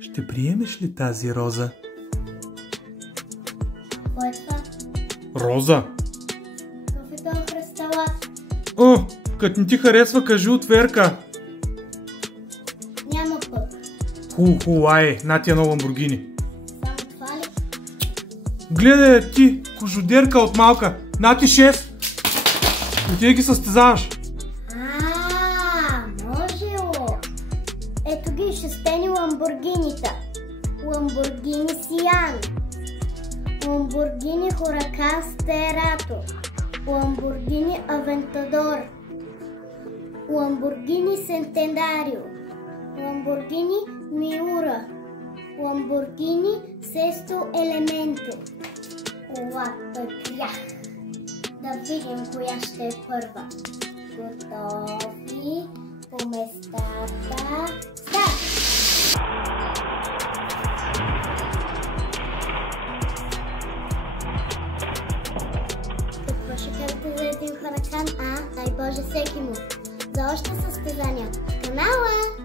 Ще приемеш ли тази роза? Кой е това? Роза? Какъв е този хръсталак? О, като не ти харесва, кажи отверка. Няма пък. Ху, ай, на ти едно Ламборгини. Само това ли? Гледай ти, кожодерка от малка. На ти 6. Отиде ги състезаваш. Можело. Ето ги 6 Ламборгинита. Ламборгини Сиян, Ламборгини Хуракан Стерато, Ламборгини Авентадор, Ламборгини Сентенарио, Ламборгини Миура, Ламборгини Сесто Елементо. Лапъклях. Да видим коя ще е първа. Готови по местата. Старт! Какво ще кажете за един Хуракан? Дай Боже всеки му. За още състезания. Канала!